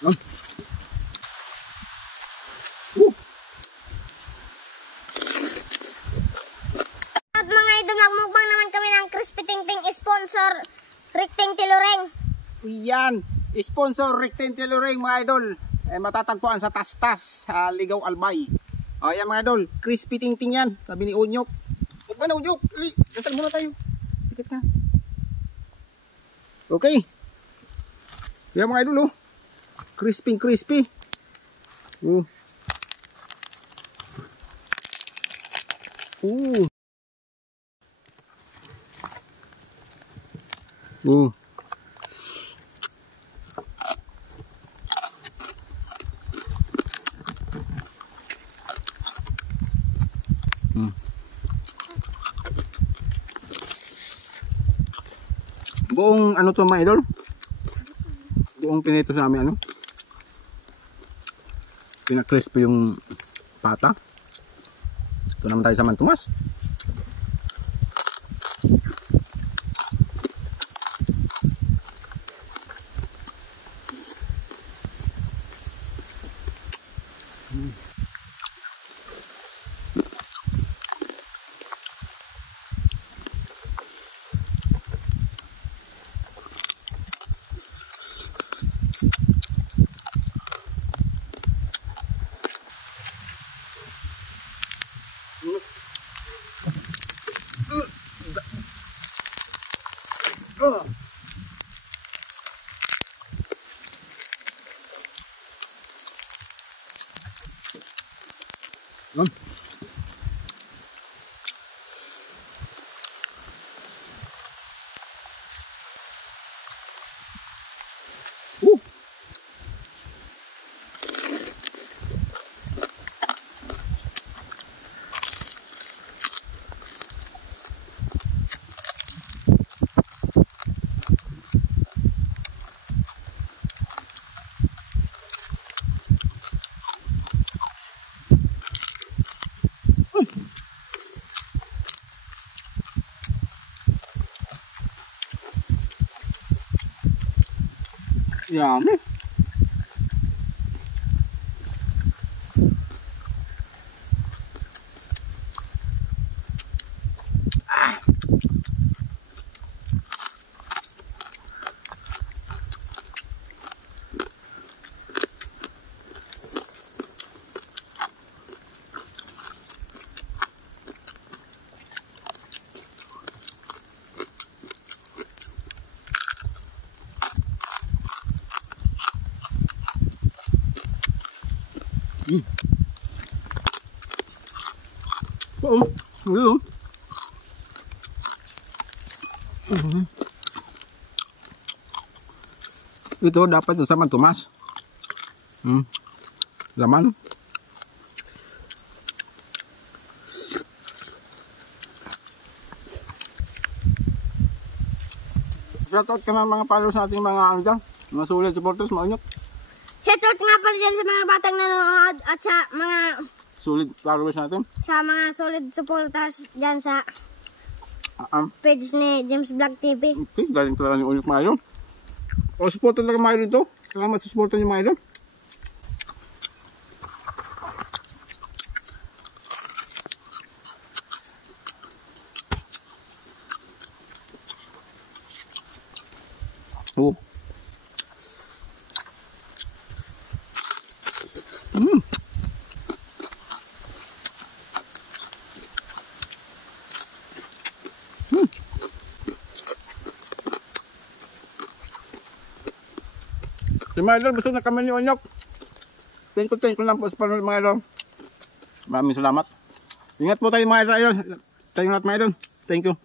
At mga idol, magmukbang naman kami ng Crispy Tingting sponsor Rick Tiloreng. Yan, sponsor Rick Tiloreng mga idol. Matatagpuan sa Tastas, Ligaw Albay. Yan mga idol, Crispy Tingting yan. Sabi ni Unyok. Huwag ba na Unyok? Dasal muna tayo. Tikit ka. Okay. Yan mga idol oh. Crispy. Oh. Buong ano to mga idol? Buong pinito sa amin ano? Pinakrisp yung pata. Ito naman tayo sa Mantumas. Yummy. Ito dapat sa Mantumas. Laman. Shoutout ka mga followers sa ating mga ano dyan, mga solid supporters, mga Unyok. Shoutout nga pala dyan sa mga batang nanonood at sa mga solid followers natin. Sa mga solid supporters dyan sa page ni James Vlog TV. Okay, galing talaga ni Unyok mga idol. O supporter talaga mga idol ito. Salamat sa supporter niyo mga idol. Oh. Si mga idol, busog na kami ni Unyok. Thank you lang po sa panonood mga idol. Maraming salamat. Ingat po tayo mga idol. Tayong lahat mga idol. Thank you.